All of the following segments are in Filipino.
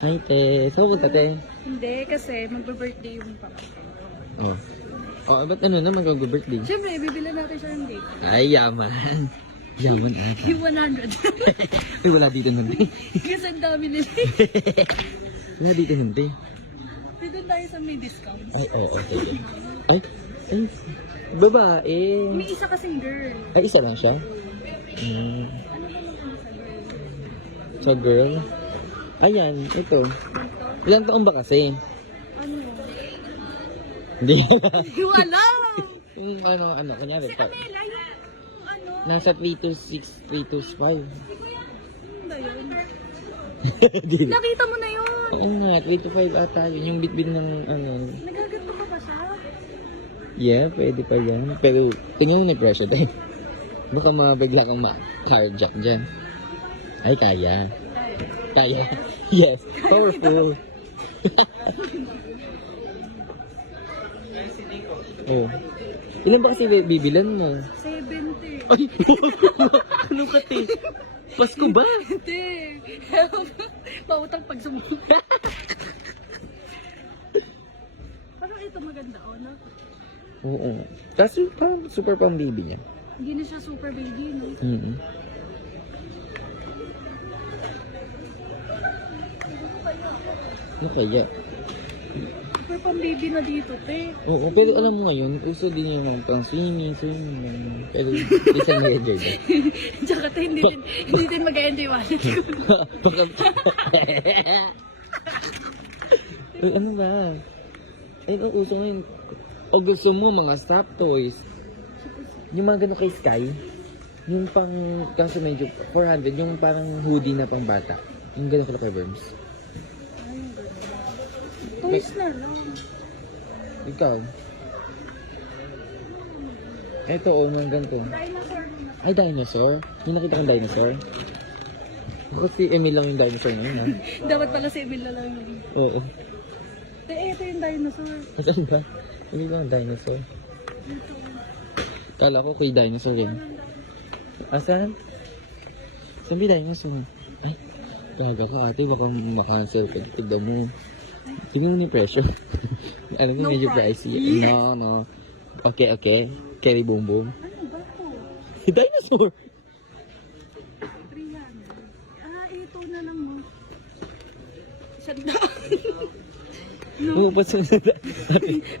Ay, te. Saan punta, te? Hindi, kasi magbe-birthday yung pamangkin ko. Oh. Oh, ba't ano naman mag-birthday? Siyempre, bibili natin siya ng date. Ay, yaman. Yaman ata. Yung 100. Uy, wala dito nun, te. Kasi ang dami nila. Wala dito nun, te. Dito tayo sa may discount. Ay, oo, okay. Ay, ay. Babae. May isa kasing girl. Ay, isa lang siya? Ano ba maganda sa girl? So, girl. Ayan, ito. Ilang taon ba kasi? Ano? Hindi Wala! yung ano, kunyari. Si Amela, yung ano? Nasa 3 to 6, 3 to 5. Ano ba yun? Di ba? Nakita mo na yun! Oo nga, 3 to 5 ata yun. Yung bitbit ng ano. Nagaganto ka ba siya? Yeah, pwede pa yan. Pero, tingnan mo yung pressure tayo. Baka mabigla kang ma-carjack dyan. Ay, kaya. Kaya. Yes. Powerful. Oh. Ilan ba kasi bibilan mo? 70. Ay! Ano ka, te? Pasko ba? Hindi. Pautang pag sumunod. Parang ito maganda, oh, no? Oo. Tapos parang super pang baby niya. Hindi na siya super baby, no? Mm-hmm. Ano kaya? Super pang baby na dito, te. Oo, pero alam mo ngayon, uso din yung pang swimming. Pero hindi sa major ba? Tsaka te, hindi din mag-enjoy wallet ko. Baka... Uy, ano ba? Ay, uso ngayon. O gusto mo mga stop toys. Yung mga gano'n kay Sky. Yung pang, kaso medyo 400, yung parang hoodie na pang bata. Yung gano'n kala kay Worms. Toys na lang. Ikaw? Eto, mga ganito. Dinosaur na. Ay, dinosaur? Yung nakita kang dinosaur? Ako si Emil lang yung dinosaur ngayon, ha? Dapat pala si Emil na lang yun. Oo. Te, ito yung dinosaur. Saan ba? Hindi ba ang dinosaur? Kala ko kay dinosaur yun. Asan? Saan ba dinosaur? Ay, gaga ka ate, baka makancel ka. Tignan mo. Tignan mo ni pressure. Alam mo, No medyo price. pricey. No. Okay, okay. Carry boom boom. Ano ba to? Dinosaur! 300. Ah, ito na lang mo. Sanda. Oo, ba't sa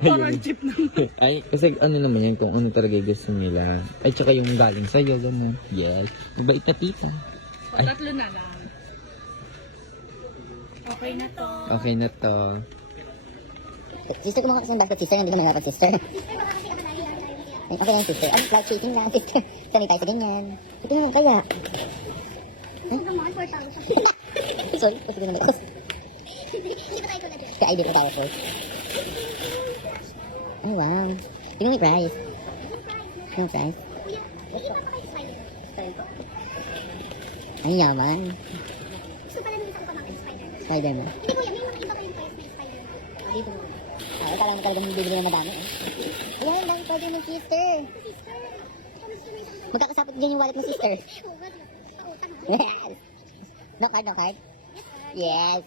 Parang jeep naman. Ay, kasi ano naman yan, kung ano talaga gusto nila. Ay, tsaka yung galing sa'yo, gano'n. Yes. Mabait na tita. O, tatlo na lang. Okay na to. Okay na to. Sister, kumuha kasi ng basket, sister. Hindi ko mahirap, sister. Ay, okay na yung sister. Ano, cloud shaking lang, sister. Sanay tayo sa ganyan. Ito naman kaya. Huh? Sorry, kasi naman ako. Kaya ID ko tayo first. Oh, wow. Tingnan yung price. No price. Ay, yaman. Spider-Man. Ah, kala mo talagang bibili na madami eh. Ayan lang, Spider-Man sister. Magkakasapit din yung wallet mo, sister. Yes. No card, no card? Yes.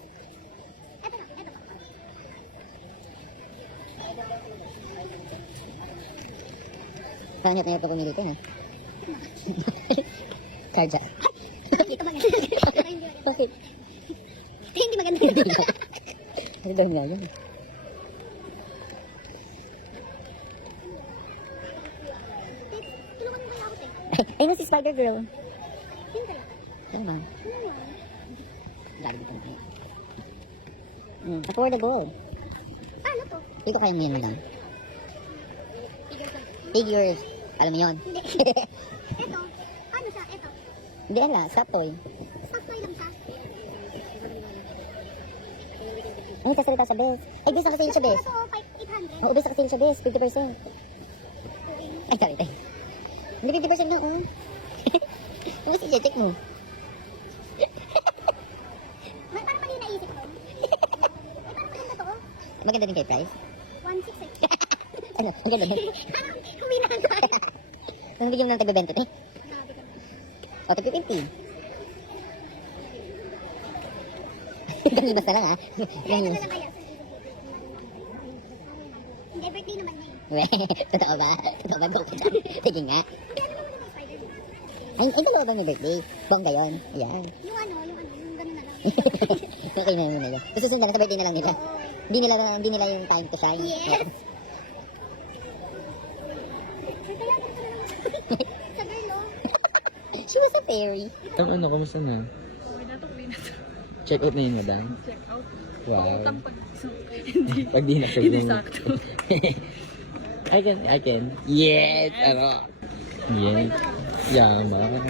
Parang hirap na hirap ko pumili ko, ha? Karja. Bakit? Hindi maganda. Ano daw nga yun? Tulungan mo kaya ako, te. Ay, no, si Spider-Girl. Yun talaga. Ano ba? Ano naman? Lagi dito na. Affordable. Ano to? Hindi ko kaya mo yan, madam. Figures lang. Figures. Alam mo yun? Hindi. Ito. Ano siya? Ito. Hindi, ala. Stop toy. Soft toy lang siya. Ay, sasalita sa best. Ay, best nakasale siya, best. Ito, 800. Oo, best nakasale siya, best. 50%. Ay, sorry, tayo. Hindi, 50% lang, oh. Ano si check mo? Parang mali naisip ko. Parang maganda to. Maganda din kay price. 1.6 eh. Ano, maganda din. Huwi na ako. Nang bigyan mo ng taga-bento, eh. O, taga-50. Nanghibas na lang ha. Kaya ano lang kaya? Hindi, birthday naman niya eh. Weh, totoo ba? Totoo ba? Go ka dyan. Sige nga. Kaya ano naman yung spider? Ay, ito ba may birthday? Bongga yun. Ayan. Yung gano'n na lang. Okay na muna yun. So, susunod na sa birthday na lang nila. Oo. Hindi nila yung time to shine. Yes. Kaya ganito na naman. Sa girl, oh. She was a fairy. Ang ano, kamusta na? Okay na to, clean na to. Check out na yun, madam. Check out. Wow. Pautang pag hindi. Pag di na pag Hindi sakto. I can. Yes! Ano? Yes. Yaman.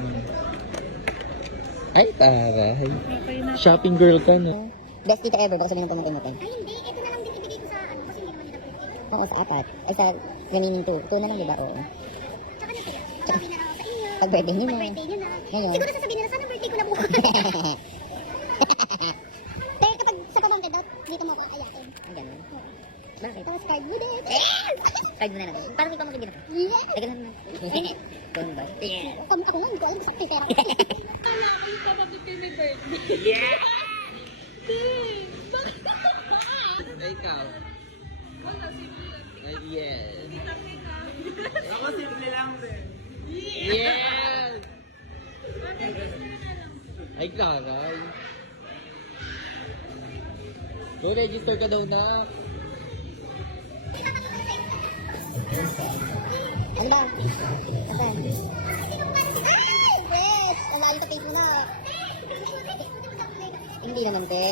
Ay, taray. Okay na. Shopping girl ka, no? Best tita ever. Baka sabihin ng pamutay-mutay. Ay, hindi. Ito na lang din ibigay ko sa ano kasi hindi naman nila birthday. Oo, sa apat. Ay, sa remaining two. Two na lang, diba? Oo. Tsaka na kaya. Babawi na lang ako sa inyo. Pag birthday niyo na. Pag birthday niyo na. Ngayon. Siguro sasabihin nila, sana birthday ko na bukas. Pero kapag sa pamonte daw, dito mo ako ayakin. Ang ganun. Bakit? Tapos card mo din. Card mo na natin. Parang may pamukha dito. Yes! Teka lang na. Kung ba? Yeah. Ako nga, hindi ko alam kung sakto yung pera ko. Kala ko yung kapatid ko may birthday. Yeah! Bakit ba? Ikaw. Wala, simple lang. Ay, yes. Kita-kita. Ako simple lang din. Yes! Ay, karay. Go, register ka daw na. Ano ba? Asan? Ay! Wait! Ang layo sa face mo na. Hindi naman, te.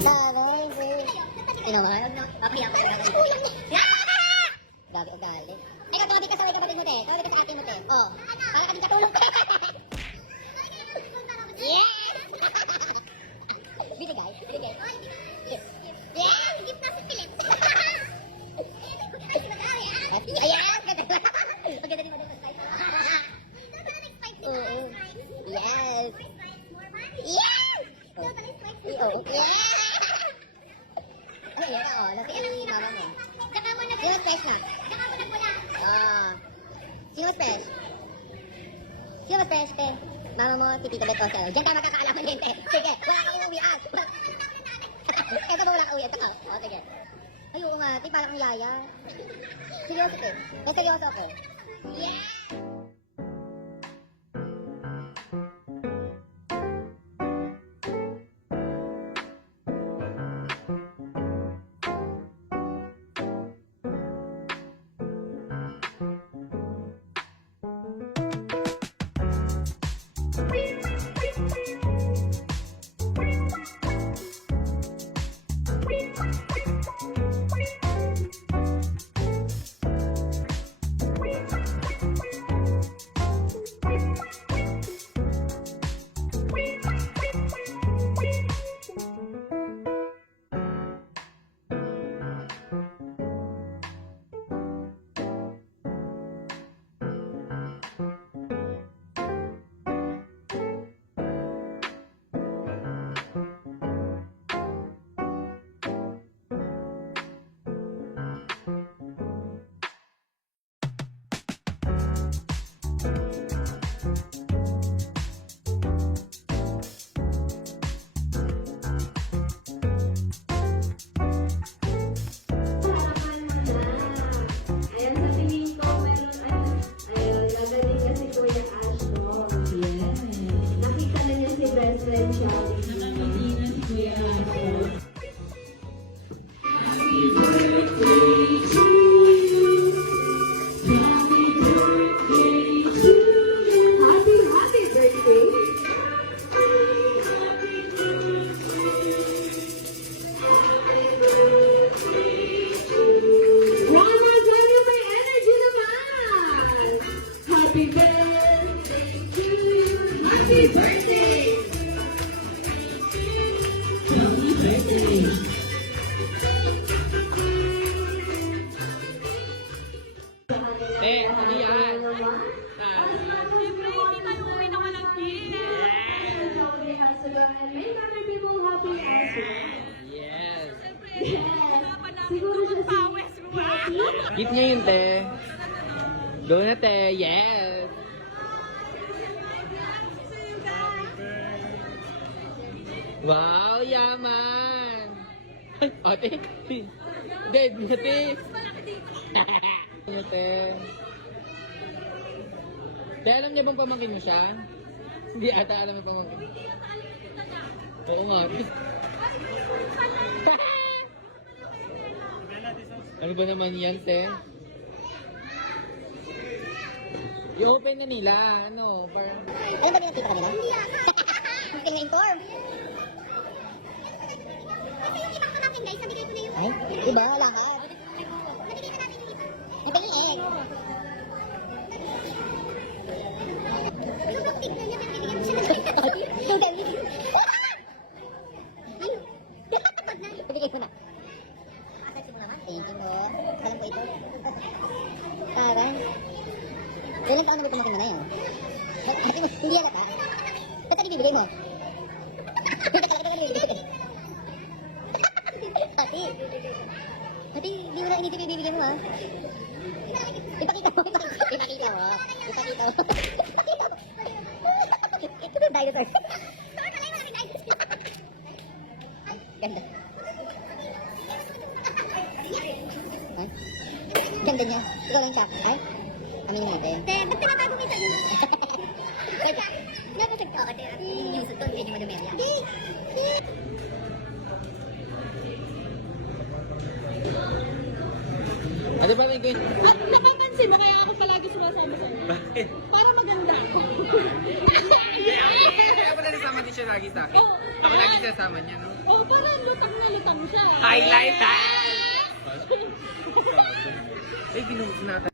Taray, wait. Inaman? Papayak ka lang. Gabi ugali. Ay, kapatid ka sa kapatid mo, te. Kapatid ka sa ate mo, te. Oh. Para ka din katulong ka. Yes! Binigay? Binigay? Yes! Gift na sa Philip. Ayan! Ganda. Ang ganda ni Madam Spice. Oo. Yes! Yes! Oo. Yes! Ano yan? Oo. Lati ang mama mo. Tsaka mo na Sino fresh na? Tsaka mo nagmula. Sino fresh? Sino fresh, te? Mama mo, si Tita Beth Osel. Diyan tayo magkakaalaman din, te. Sige, wala kang iuwi at. Eto ba wala kang uwi? Ito ka. Oo, sige. Ay, oo nga, te. Parang ang yaya. Seryoso, te. May seryoso ako. Yeah! Ayan, sa tingin ko, meron, ayun, gagaling niya si Kuya Ash mo. Nakita na niya si best friend Shally. Nakangiti na si Kuya Ash. Happy birthday! Rama, sana may energy naman! Happy birthday to you! Happy birthday! Happy birthday! Ano yan? Siyempre, hindi tayo uwi na walang gift. And may other people happy as well. Yes. Siyempre, usapan namin ito magpawis. Gift niya yun, te. Go na, te. Yes. Wow, yaman! Ay, ate! Dead, ate! Ate! Kaya alam niya bang pamangkin mo siya? Hindi ata alam yung pamangkin. Oo nga. Ano ba naman yan, te? I-open na nila. Ano? Parang... Alam ba nilang kita kanila? Hindi ka na-inform. Kasi yung ibang pamangkin guys, nabigay ko na yung... Ay, iba, wala ka. Nabigay na namin yung iba. Ay, pangin eh. Sobrang tignan niya, pero bibigyan ko siya ng iba. Ibigay ko na. Thank you po. Alam ko ito. Parang. Ilang taon na ba pamangkin mo na yun? Ate mo, hindi yan ata. Ba't saan ibibigay mo? Teka lang ibibigay. Ate. Ate, hindi mo na initip ibibigay mo ha. Ipakita mo. Ipakita mo. Ipakita mo. Ito yung dinosaur. Ganda. Ay? Ganda niya. Ikaw lang siya. Ay? Aminin natin. Ba't tinatago mo ito? Ay, dapat nagkakate. Yung news ito, medyo madumerya. Ano ba may ganyan? At napapansin mo kaya ako palagi sumasama sa inyo. Bakit? Para maganda ako. Kaya pala nasama din siya lagi sa akin. Oo. Ako lagi sinasama niya, no? Oh, parang lutang na lutang siya. Highlight! Ay, ginuhos natin.